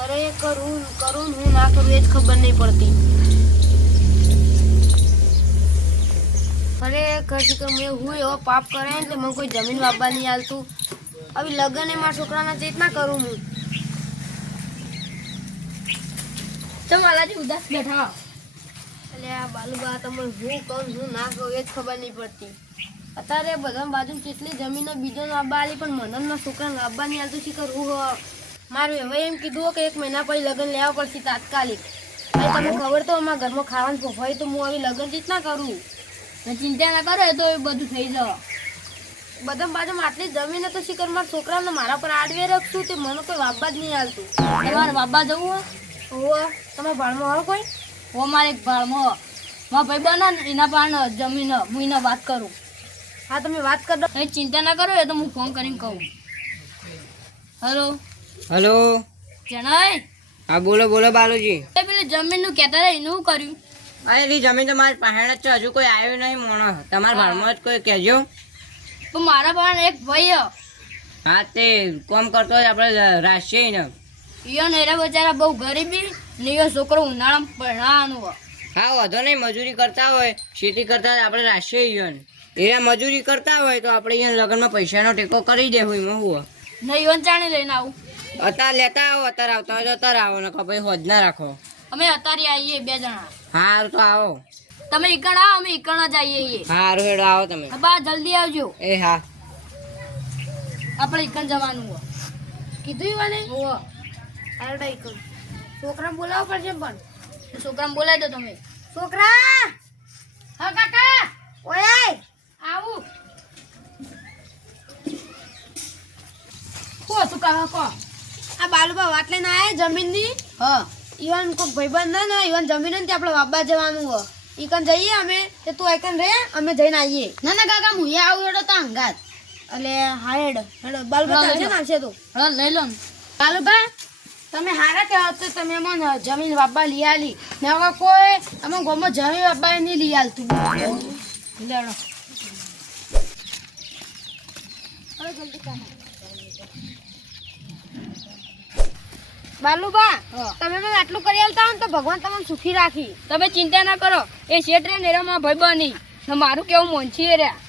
અરે કરું હું ના કરું એ જ ખબર નહીં પડતી. અરે કશી કે મેં હું એવો પાપ કરે એટલે મને કોઈ જમીન વાપવા નહીં હાલતું. હવે લગ્ન એ મારા છોકરાના ચેતના કરું હું. તો માલાજી ઉદાસ બેઠા. એટલે આ બાલુબા તમે હું કહું હું ના કહું એ જ ખબર નહીં પડતી. અત્યારે બધા બાજુ કેટલી જમીનો બીજો વાપવા આલી પણ મને છોકરાને વાપવા નહીં હાલતું શી કરવું હો. મારું હવે એમ કીધું કે 1 મહિના પછી લગ્ન લેવા પડશે તાત્કાલિક. તમને ખબર તો અમારા ઘરમાં ખાવાનું ફોફાય તો હું હવે લગ્ન ચેતના કરું. ચિંતા ના કરો એ તો બધું થઈ જાય. બધા બાજુ આટલી જમીન તો શીખર મારા છોકરાને મારા પર આડવે રાખશું તે મને કોઈ વાપવા જ નહીં હાલતું. તમારે બાબા જવું હોય તમે ભાડમાં આવો કોઈ? હો મારે એક ભાડમાં મારા ભાઈ બના એના પણ જમીન હું એને વાત કરું. હા તમે વાત કરો. એ ચિંતા ના કરો એ તો હું ફોન કરીને કહું. Hello hello. જણાય. હા બોલો બોલો બાલુજી. એ પેલી જમીનનું કહેતા હતા એનું શું કર્યું? હા એની જમીન તો મારી પાસે જ છે, હજુ કોઈ આવ્યું નહીં મોણો. તમારા ભાડમાં જ કોઈ કહેજો. પણ મારા પાસે એક ભાઈ હા તે કોમ કરતો હોય આપણે રાશિયા ને. ઈયો નેરા બચારા બહુ ગરીબી ને ઈયો છોકરો ઉનાળામાં ભણવાનું હોય. હા વાંધો નહીં, મજૂરી કરતા હોય ખેતી કરતા હોય આપણે રાશિયા ને એના મજૂરી કરતા હોય તો આપણે અહીંયા લગ્નમાં પૈસાનો ટેકો કરી દેવું એમાં હું. ને ઈવન ચાણી લઈને આવું. અત્યારે લેતા આવો, અત્યારે આવતા હોય તો અત્યારે આવો ને ભાઈ હોજ ના રાખો. અમે અત્યારે આવીએ 2 જણા. સારું તો આવો. તમે ઈકણ આવો અમે ઈકણ જ આવીએ. સારું હેડો આવો તમે. બા જલ્દી આવજો. એ હા આપણે ઈકણ જવાનું હોય. કીધું મને હોવ. અરે છોકરા બોલાવવા પડશે પણ. છોકરાને બોલાવી દો તમે. છોકરા હા કાકા ઓય આવું. કો તું કાકા કો. આ બાલુબા વાત લઈને આયા જમીનની. હા ઈવન કોઈ ભાઈબંધ ના ના ઈવન જમીન ને આપણે વાપવા જવાનું હોય. ઈકન જઈએ અમે તે તું એકન રે અમે જઈને આવીએ. ના ના કાકા હું આવું હેડો તો અંગાત. એટલે હા હેડ બાલુબા ચાલશે ને આવશે તો. હા લઈ લો ને. બાલુબા તમે હારા કહેવા તો તમે મને જમીન વાપવા લઈ આલી ને હવે કોઈ અમે ગામમાં જમીન વાપવા નહીં લઈ આલતું. લેડો. હવે જલ્દી કામ. બાલુબા તમે મને આટલું કરી આલતા હો ને તો ભગવાન તમને સુખી રાખી. તમે ચિંતા ના કરો એ શેઠ રે નેરામાં ભાઈ બની ને મારું કેવું મોંછી રહ્યા.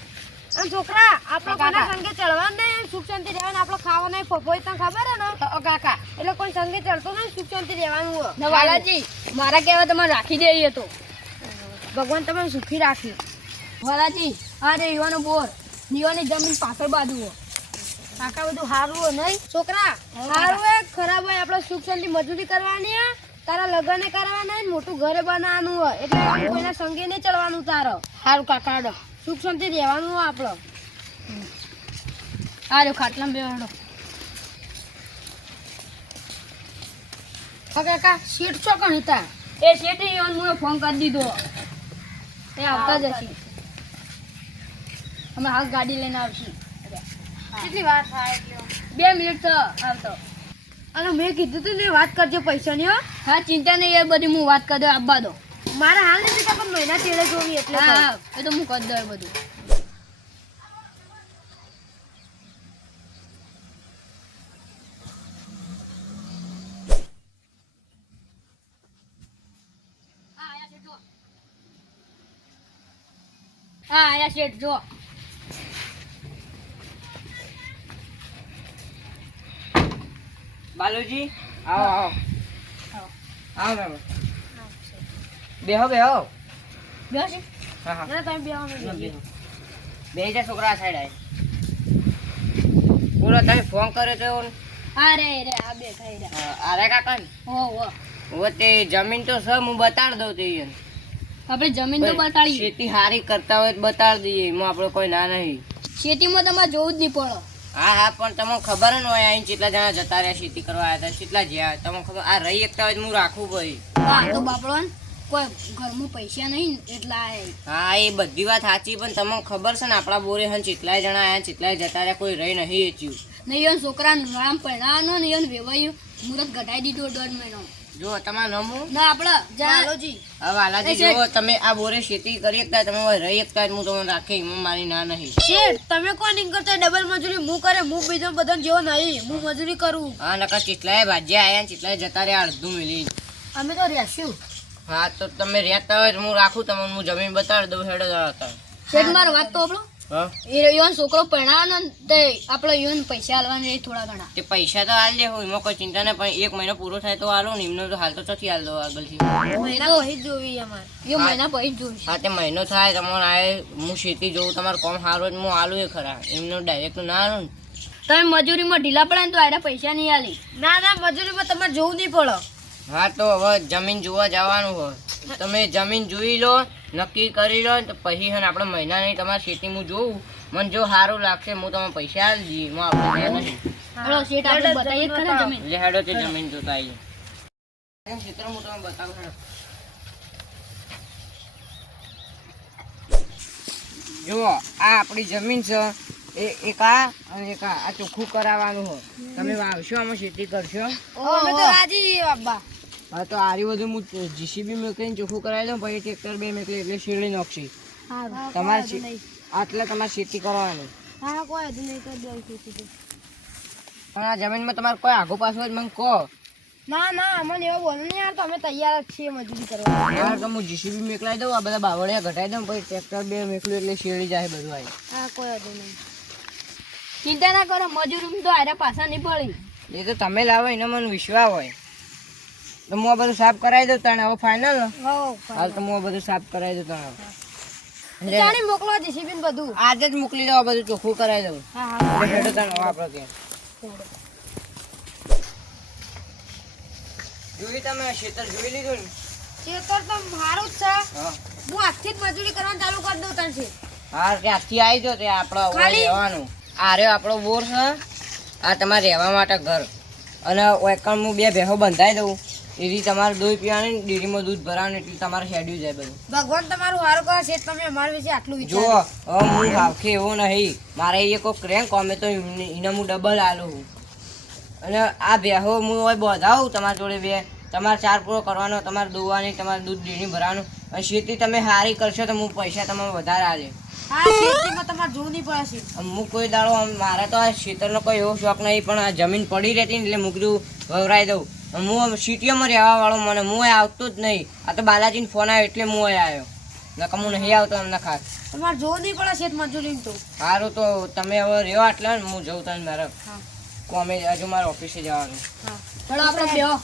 અને છોકરા આપણે કોના સંગે ચડવાનું નહીં, સુખ શાંતિ રહેવાનું. આપણે ખાવા નહીં ફફોય તને ખબર હે ને કાકા એટલે કોઈ સંગે ચડતો નહીં, સુખ શાંતિ રહેવાનું હોય. ને વાલાજી મારા કહેવા તમારે રાખી દે તો ભગવાન તમને સુખી રાખી. વાલાજી આ રે યુવાનો બોર નિવાની જમીન પાછળ બાજુ હોય. કાકા બધું સારું હોય નહીં છોકરા? સારું હોય ખરાબ હોય આપણે સુખ શાંતિ મજૂરી કરવાની હે. તારા લગ્ન કરવાના ને મોટું ઘરે બનાવવાનું હોય એટલે કોઈના સંગે નહીં ચડવાનું. તારો સારું કાકા હેડો. સુખ શાંતિ રહેવાનું હોય આપણે. આ રહ્યો ખાટલામાં બેહાડો. કાકા સીટ ચોકણ હતા. એ શેઠે યુવાન મને ફોન કરી દીધો એ આવતા જ હશે. અમે હાલ ગાડી લઈને આવશું. કેટલી વાર થાય એટલે 2 મિનિટ તો આવતો. અને મેં કીધું તું ને વાત કરજો પૈસાની હો. હા ચિંતા નહીં એ બધી હું વાત કરી દઉં આપવા દો. મારે હાલ નથી પણ મહિના તેડે જોવી એટલે હા હા એ તો હું કરી દઉં એ બધું. હા આયા શેઠ જો. બાલુજી આવો આવો આવો તમે. બેહો બેહો. બેસી. હા હા ના તમે બેહવાનું. બેહો. બે જા છોકરા સાઈડ આય. બોલો તમે ફોન કર્યો તો અરે રે આ બે થઈ રહ્યા. અરે કાકા ને હો હો ઓ તે જમીન તો સર હું બતાડ દઉં તે આપણે જમીન તો બતાડીએ. ખેતી હારી કરતા હોય તો બતાડ દઈએ એમાં આપણે કોઈ ના નહીં. ખેતીમાં તમારે જોવું જ નહીં પડે. હા હા પણ તમને ખબર ન હોય અહીં કેટલા જણા જતા રહ્યા ખેતી કરવા આવ્યા હતા કેટલા જ્યાં તમને ખબર આ રહી એકતા હોય તો હું રાખવું ભાઈ. હા તો બાપડો ને કોઈ ઘરમાં પૈસા નહીં ને એટલા આયા. હા એ બધી વાત સાચી પણ તમને ખબર છે ને આપણા બોરે હન કેટલાય જણા આયા કેટલાય જતા રહ્યા કોઈ રહી નહીં એચ્યું. ને ઈવન છોકરાનું નામ પહેણાવાનો ને ઈવન વેવાયું મુહૂર્ત ઘટાડી દીધું 1.5 મહિનો. જો તમારું નામ હું? ના આપણે હાલોજી. હવે વાલાજી એ શેઠ. જો તમે આ બોરે ખેતી કરી એકતા તમે હવે રહી એકતા હું તમને રાખી એમાં મારી ના નહીં. શેઠ તમે કોણ નહીં કરતા ડબલ મજૂરી હું કરે હું બીજો બધા જેવો નહીં હું મજૂરી કરું. હા નકર ચીટલાએ ભાજ્યા આયા ને ચીટલાએ જતા રહ્યા અડધું મિલી. અમે તો રહેશું. હા તો તમે રહેતા હોય તો હું રાખું તમને હું જમીન બતાવી દઉં હેડો જતા. શેઠ મારો વાત તો આપણો હા એ યોન છોકરો ભણાવવાનો ને તે આપણે યોન પૈસા આલવાના રહે થોડા ઘણા. તે પૈસા તો હાલ દે હોય એમાં કોઈ ચિંતા નહીં પણ 1 મહિનો પૂરો થાય તો હાલો ને એમને તો હાલ તો ચોથી હાલ દો આગળથી. મહિના વહી જ જોવી અમારે. યો હા. મહિના પછી જોઈશ. હા તે મહિનો થાય તમારે આ હું ખેતી જોઉં તમારે કોમ સારું હોય તો હું હાલું એ ખરા એમનો ડાયરેક્ટ ના હાલું ને. તમે મજૂરીમાં ઢીલા પડે ને તો આને પૈસા નહીં આલી. ના ના મજૂરીમાં તમારે જોવું નહીં પડે. હા તો હવે જમીન જોવા જવાનું હોય તમે જમીન જોઈ લો નક્કી કરી લો ને તો પછી હે ને આપણે મહિના નહીં તમારી ખેતી હું જોઉં મને જો સારું લાગશે હું તમને પૈસા આપી દઈએ એમાં આપણે ધ્યાન નહીં. હળો શેઠ આપણે બતાવીએ જ ખરા જમીન. એટલે હેડો તે જમીન જોતા આવીએ. ખેતર હું તમને બતાવું હેડો. જુઓ આ આપણી જમીન છે એક આ અને એક આ ચોખ્ખું કરાવવાનું હોય તમે વાવશો આમાં ખેતી કરશો. અમે તો રાજી છીએ બાબા. હા તો આરી બધું હું જીસીબી મેકલીને ચોખ્ખું કરાવી દઉં પછી ટ્રેક્ટર બે મેકલી એટલે શેરડી નાખશી તમારે આટલે તમારે ખેતી કરવાની. હા કોઈ હજુ નહીં કરી દઉં છું. પણ આ જમીનમાં તમારે કોઈ આગો પાછો જ મને કહો. ના ના અમને એવું બોલો નહીં યાર તો અમે તૈયાર જ છીએ મજૂરી કરવા. યાર તો હું જીસીબી મેકલાઈ દઉં આ બધા બાવળિયા ઘટાઈ દઉં પછી ટ્રેક્ટર બે મેકલું એટલે શેરડી જાય બધું આવી. હા કોઈ હજુ નહીં. ચિંતા ના કરો મજૂરી તો આરા પાછા નહીં પડી. એ તો તમે લાવો એનો મને વિશ્વાસ હોય તો હું આ બધું સાફ કરાવી દઉં તને હવે ફાઇનલ હાલ તો હું આ બધું સાફ કરાવી દઉં તને જાણી મોકલો જીસીબી બધું. આજે જ મોકલી દઉં આ બધું ચોખ્ખું કરાવી દઉં. હા હા એટલે હેડો તને હવે આપણે ત્યાં જોઈ તમે ખેતર જોઈ લીધું ને. ખેતર તો સારું જ છે. હા હું આજથી જ મજૂરી કરવાનું ચાલુ કરી દઉં તને છે. હા ત્યાંથી આવી જાઓ તે આપણે ખાલી- રહેવાનું. આ રહ્યો આપણો બોર છે આ તમારે રહેવા માટે ઘર અને એકણ હું 2 ભેહો બંધાઈ દઉં એથી તમારે દૂધ પીવાની ડેરીમાં દૂધ ભરાવાનું એટલે તમારે શેડ્યુલ જાય બધું. ભગવાન તમારું સારું કરે છે તમે અમારા વિશે આટલું જો વિચારો. હવે હું ભાવખે એવો નહીં મારે એ કોઈ ક્રેન્ક અમે તો એને હું ડબલ આલું છું અને આ ભેહો હું હવે બંધાવું તમારી જોડે 2 તમારે 4 પૂરો કરવાનો તમારે દોવાની તમારે દૂધ ડેરી ભરવાનું અને ખેતી તમે સારી કરશો તો હું પૈસા તમને વધારે આલે. હા ખેતીમાં તમારે જોવું નહીં પડે છે. અમુક કોઈ દાડો મારે તો આ ખેતરનો કોઈ એવો શોખ નહીં પણ આ જમીન પડી રહેતી ને એટલે મૂકી દઉં વવરાઈ દઉં હું સિટીઓમાં રહેવા વાળો મને હું આવતો જ નહીં આ તો બાલાજીને ફોન આવ્યો એટલે હું આવ્યો નકર હું નહીં આવતો એમને ખાસ. તમારે જોવું નહીં પડે છે મજૂરી તો. સારું તો તમે હવે રહ્યો એટલે હું જઉં તને મારે હા કોમે હજુ મારે ઓફિસે જવાનું. હા ચલો આપણે બેહો.